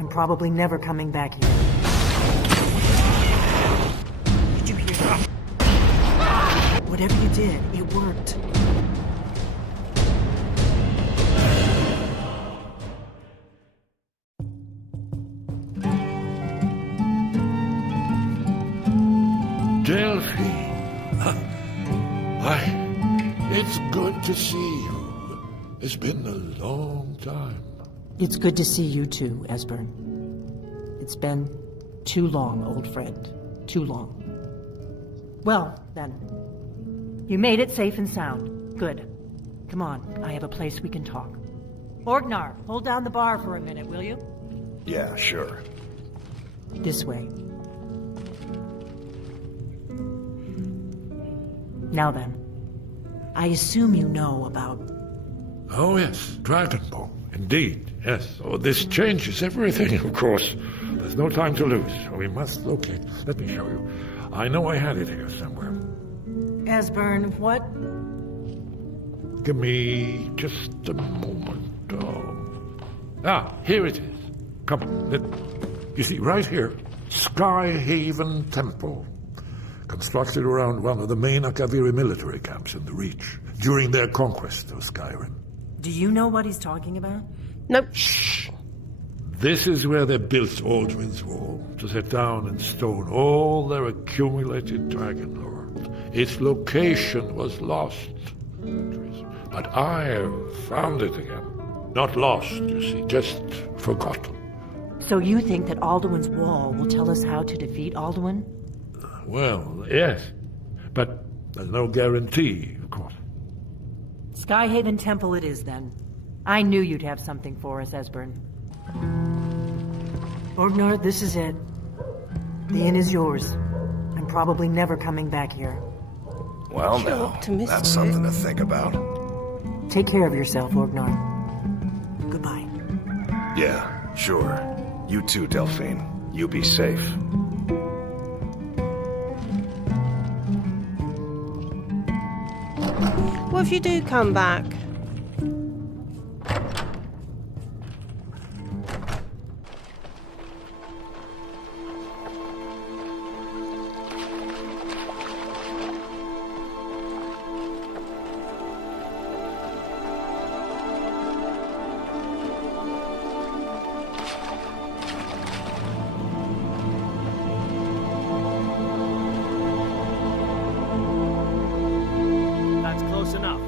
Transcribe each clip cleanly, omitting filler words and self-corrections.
I'm probably never coming back here. Did you hear that? Whatever you did, it worked. Delphi. Hi. It's good to see you. It's been a long time. It's good to see you too, Esbern. It's been too long, old friend. Too long. Well, then. You made it safe and sound. Good. Come on, I have a place we can talk. Orgnar, hold down the bar for a minute, will you? Yeah, sure. This way. Now then, I assume you know about... Oh, yes, Dragonborn. Indeed, yes. Oh, this changes everything, of course. There's no time to lose. We must locate. Let me show you. I know I had it here somewhere. Esbern, what? Give me just a moment. Here it is. Come on. You see, right here, Skyhaven Temple. Constructed around one of the main Akaviri military camps in the Reach during their conquest of Skyrim. Do you know what he's talking about? Nope. Shh! This is where they built Alduin's Wall, to set down in stone all their accumulated dragon lore. Its location was lost, but I found it again. Not lost, you see, just forgotten. So you think that Alduin's Wall will tell us how to defeat Alduin? Well, yes, but there's no guarantee, of course. Skyhaven Temple it is, then. I knew you'd have something for us, Esbern. Orgnar, this is it. The inn is yours. I'm probably never coming back here. Well, You're now, optimistic. that's something to think about. Take care of yourself, Orgnar. Goodbye. Yeah, sure. You too, Delphine. You be safe. What if you do come back? That's close enough.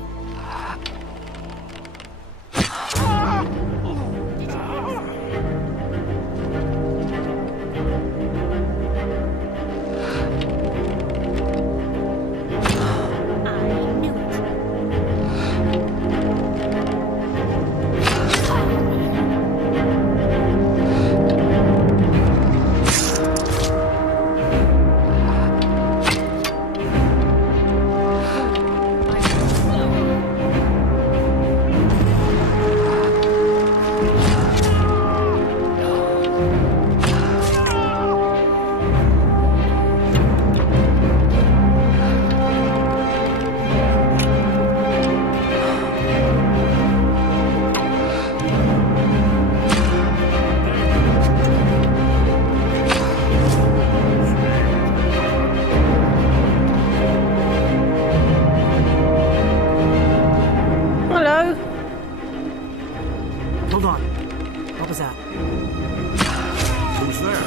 Hello? Hold on. What was that? Who's there?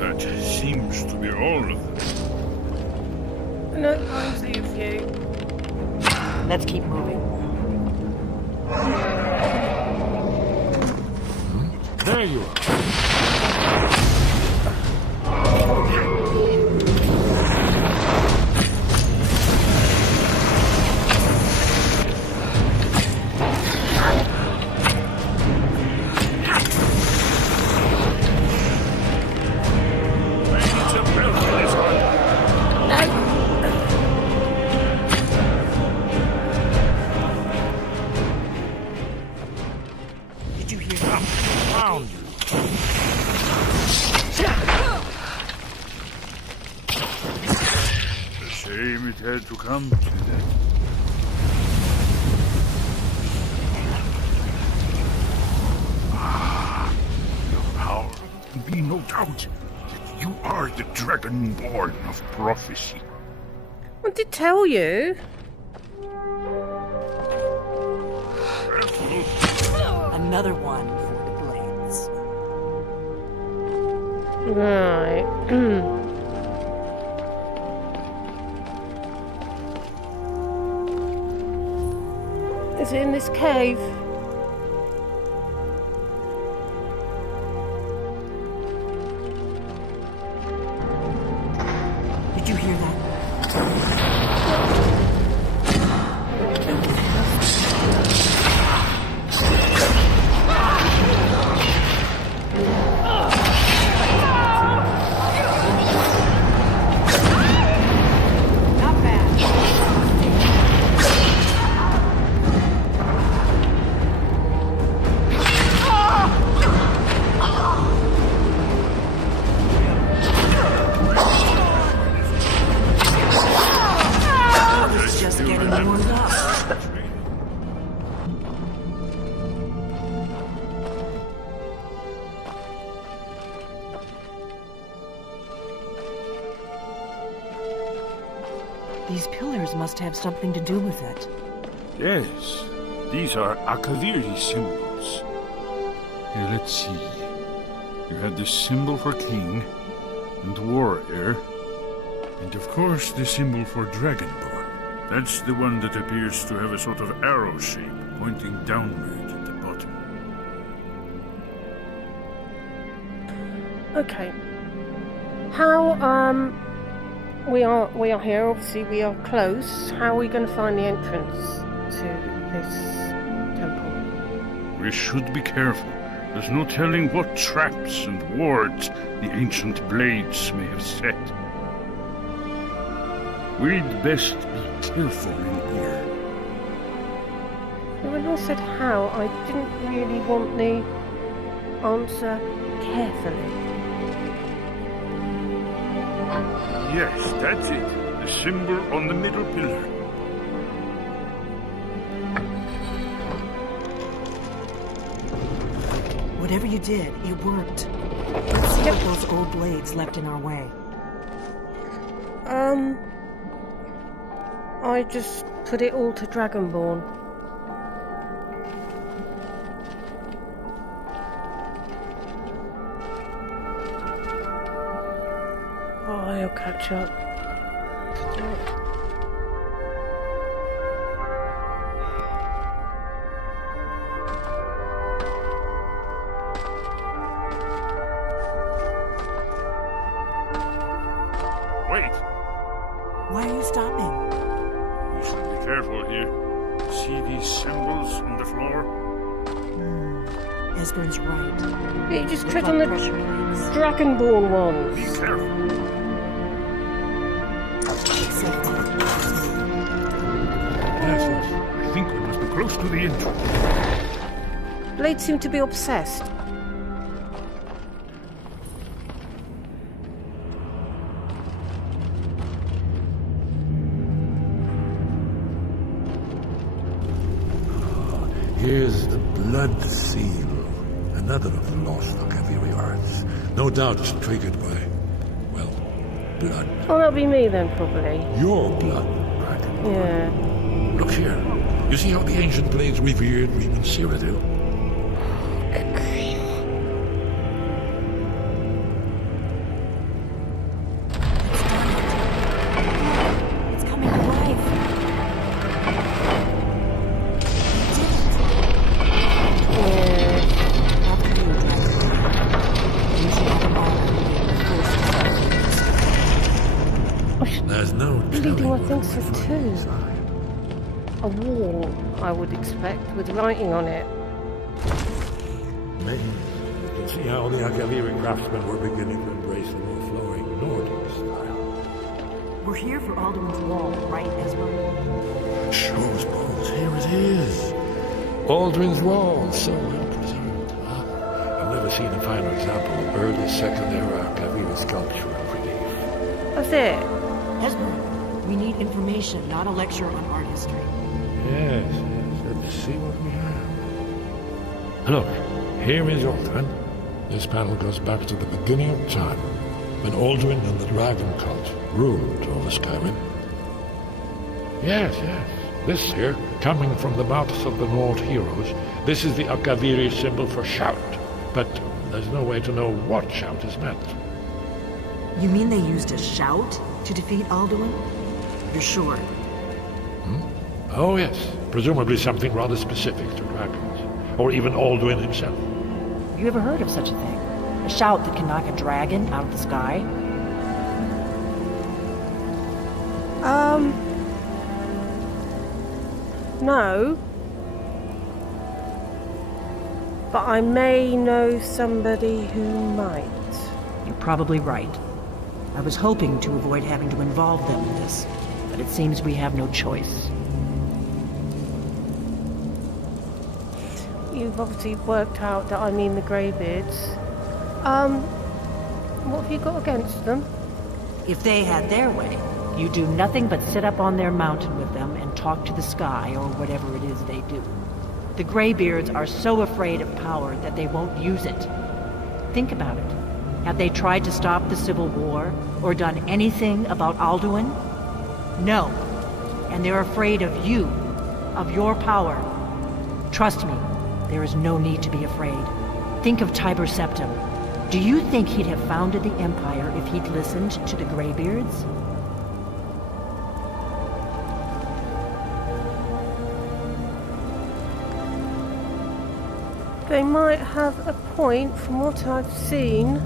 That seems to be all of them. No, I see a few. Let's keep moving. There you are. shame it had to come to that. Your power can be no doubt that you are the Dragonborn of prophecy. I did tell you. Another one for the blades. Right. Is it in this cave? Did you hear that? Not bad. It's just getting warmed up. These pillars must have something to do with it. Yes, these are Akaviri symbols. Here, let's see. You had the symbol for king and warrior, and of course the symbol for dragonborn. That's the one that appears to have a sort of arrow shape pointing downward at the bottom. Okay. How we are here, obviously we are close. How are we gonna find the entrance to this temple? We should be careful. There's no telling what traps and wards the ancient blades may have set. We'd best be careful in here. When I said how, I didn't really want the answer carefully. Yes, that's it. The symbol on the middle pillar. Whatever you did, it worked. Let's see what those old blades left in our way. I just put it all to Dragonborn. Oh, he'll catch up. Wait! Why are you stopping? We should be careful here. See these symbols on the floor? Esbern's right. You just Look tread like on the pressure plates. Dragonborn Be ones. careful. Safety. Yes, I think we must be close to the entrance. Blades seem to be obsessed. Here's the blood seal. Another of the lost Akaviri arts. No doubt triggered by, well, blood. Oh, that'll be me then, probably. Your blood, Dragon. Yeah. Look here. You see how the ancient blades revered Reman Cyrodiil? It's coming to life. After you, Dragon. You should have an honor being the first. There's no Bleeding, telling I what think we so find too. inside. A wall, I would expect, with writing on it. Maybe. You can see how the Akaviri craftsmen were beginning to embrace the more flowing northern style. We're here for Alduin's wall, right, Esbern? Shows bones. Here it is. Aldrin's Wall, so well preserved. I've never seen a finer example of early second era Akaviri sculpture and relief. That's it. Esbern, We need information, not a lecture on art history. Yes, yes. Let's see what we have. Look, here is Alduin. This panel goes back to the beginning of time, when Alduin and the dragon cult ruled over Skyrim. Yes, yes. This here, coming from the mouths of the Nord heroes, this is the Akaviri symbol for shout. But there's no way to know what shout is meant. You mean they used a shout to defeat Alduin? You're sure? Oh, yes. Presumably something rather specific to dragons. Or even Alduin himself. Have you ever heard of such a thing? A shout that can knock a dragon out of the sky? No. But I may know somebody who might. You're probably right. I was hoping to avoid having to involve them in this, but it seems we have no choice. You've obviously worked out that I mean the Greybeards. What have you got against them? If they had their way, you do nothing but sit up on their mountain with them and talk to the sky or whatever it is they do. The Greybeards are so afraid of power that they won't use it. Think about it. Have they tried to stop the Civil War or done anything about Alduin? No. And they're afraid of you, of your power. Trust me, there is no need to be afraid. Think of Tiber Septim. Do you think he'd have founded the Empire if he'd listened to the Greybeards? They might have a point. From what I've seen,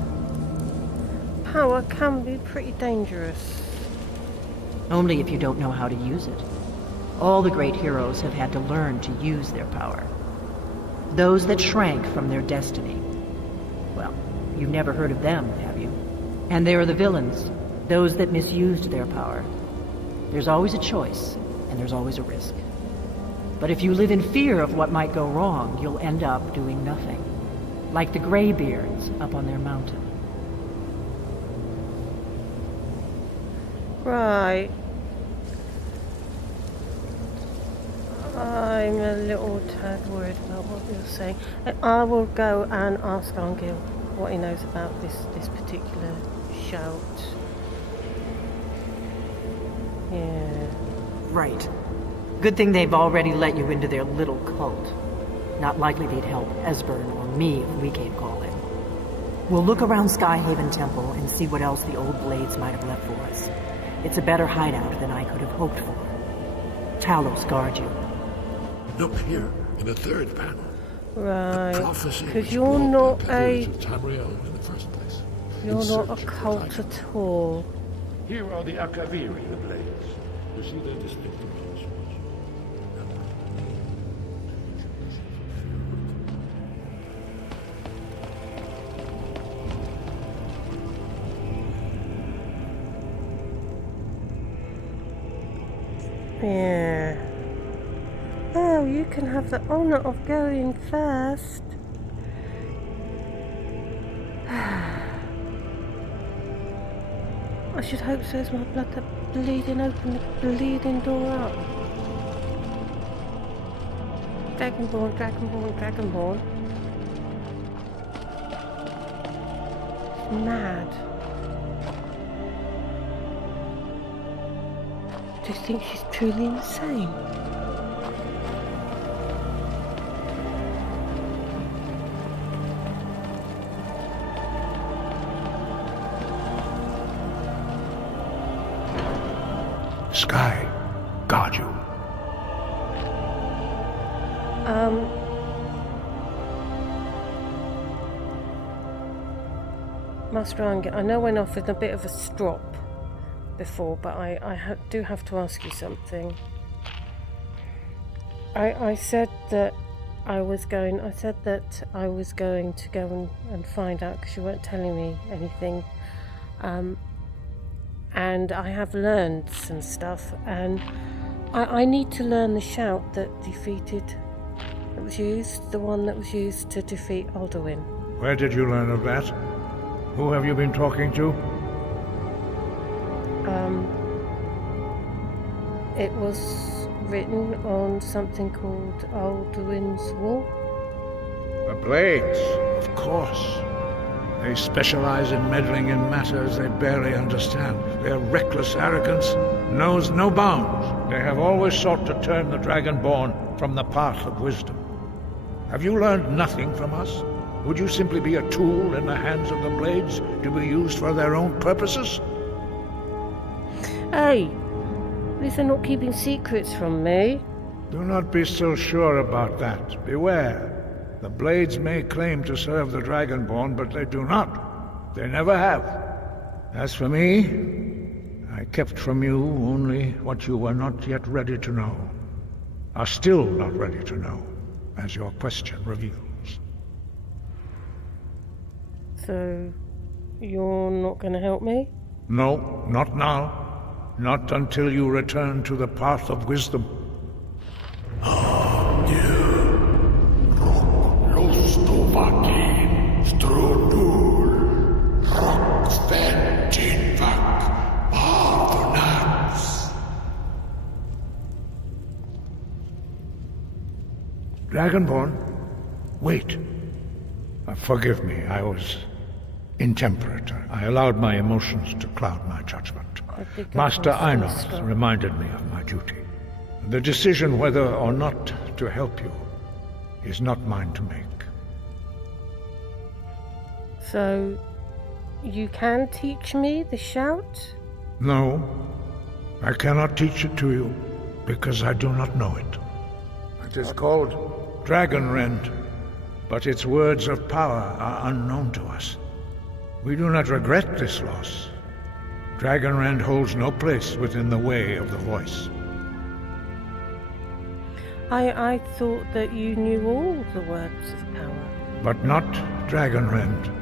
power can be pretty dangerous. Only if you don't know how to use it. All the great heroes have had to learn to use their power. Those that shrank from their destiny. Well, you've never heard of them, have you? And there are the villains, those that misused their power. There's always a choice, and there's always a risk. But if you live in fear of what might go wrong, you'll end up doing nothing. Like the Greybeards up on their mountain. Right. I'm a little tad worried about what you're saying. I will go and ask Angil what he knows about this particular shout. Yeah. Right. Good thing they've already let you into their little cult. Not likely they'd help Esbern or me if we came calling. We'll look around Skyhaven Temple and see what else the old blades might have left for us. It's a better hideout than I could have hoped for. Talos guard you. Look here, in the third panel. Right. Prophecy Because which you're brought not the a... Akaviri to Tamriel in the first place. You're In not search a of cult the at all. Here are the Akaviri, the blades. You see their distinctive features. Yeah. Oh, you can have the honour of going first. I should hope so. Is my blood that bleeding open the bleeding door up? Dragonborn, Dragonborn, Dragonborn. It's mad. Do you think she's truly insane? Sky, guard you. Master Angel, I know I went off with a bit of a strop before, but I do have to ask you something. I said that I was going to go and find out because you weren't telling me anything. And I have learned some stuff, and I need to learn the shout that was used, the one that was used to defeat Alduin. Where did you learn of that? Who have you been talking to? it was written on something called Alduin's wall? The blades, of course. They specialize in meddling in matters they barely understand. Their reckless arrogance knows no bounds. They have always sought to turn the Dragonborn from the path of wisdom. Have you learned nothing from us? Would you simply be a tool in the hands of the blades to be used for their own purposes? Hey, at least they're not keeping secrets from me. Do not be so sure about that. Beware. The blades may claim to serve the Dragonborn, but they do not. They never have. As for me, I kept from you only what you were not yet ready to know. Are still not ready to know, as your question reveals. So, you're not going to help me? No, not now. Not until you return to the path of wisdom. Dragonborn, wait. Forgive me, I was intemperate. I allowed my emotions to cloud my judgment. Master Einar reminded me of my duty. The decision whether or not to help you is not mine to make. So, you can teach me the shout? No, I cannot teach it to you, because I do not know it. It is called Dragonrend, but its words of power are unknown to us. We do not regret this loss. Dragonrend holds no place within the way of the voice. I thought that you knew all the words of power. But not Dragonrend.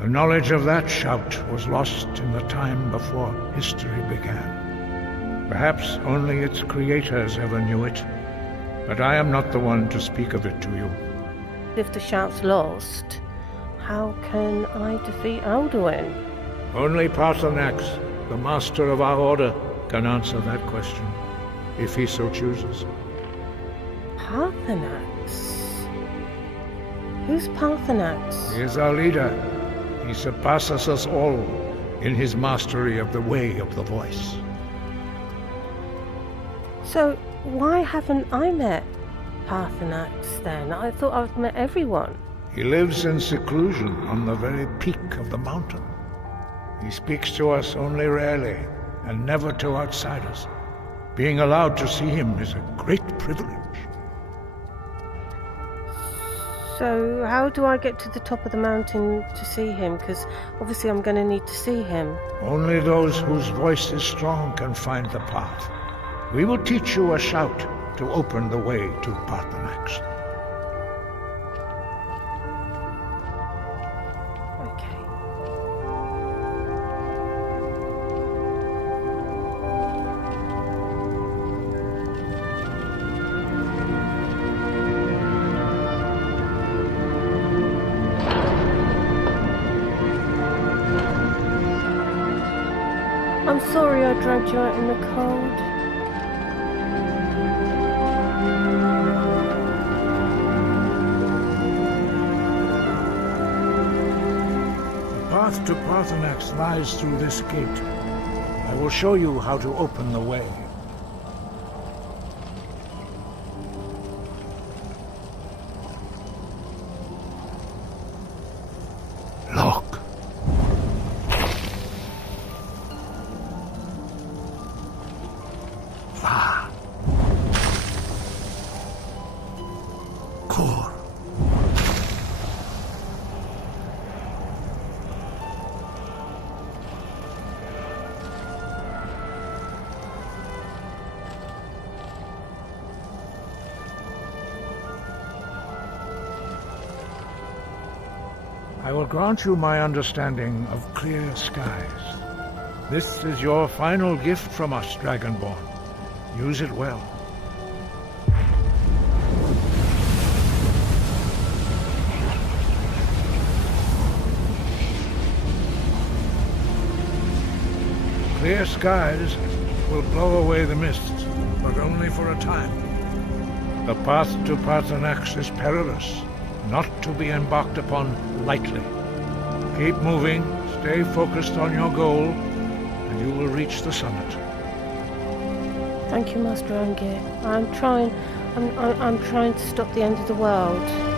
The knowledge of that shout was lost in the time before history began. Perhaps only its creators ever knew it, but I am not the one to speak of it to you. If the shout's lost, how can I defeat Alduin? Only Paarthurnax, the master of our order, can answer that question, if he so chooses. Paarthurnax? Who's Paarthurnax? He is our leader. He surpasses us all in his mastery of the way of the voice. So, why haven't I met Paarthurnax then? I thought I've met everyone. He lives in seclusion on the very peak of the mountain. He speaks to us only rarely, and never to outsiders. Being allowed to see him is a great privilege. So, how do I get to the top of the mountain to see him? Because obviously I'm going to need to see him. Only those whose voice is strong can find the path. We will teach you a shout to open the way to Paarthurnax. Okay. I'm sorry I dragged you out in the cold. The path to Paarthurnax lies through this gate. I will show you how to open the way. Look. I will grant you my understanding of clear skies. This is your final gift from us, Dragonborn. Use it well. Clear skies will blow away the mists. but only for a time. The path to Parthenax is perilous, not to be embarked upon lightly. Keep moving, stay focused on your goal, and you will reach the summit. Thank you, Master Angir. I'm trying to stop the end of the world.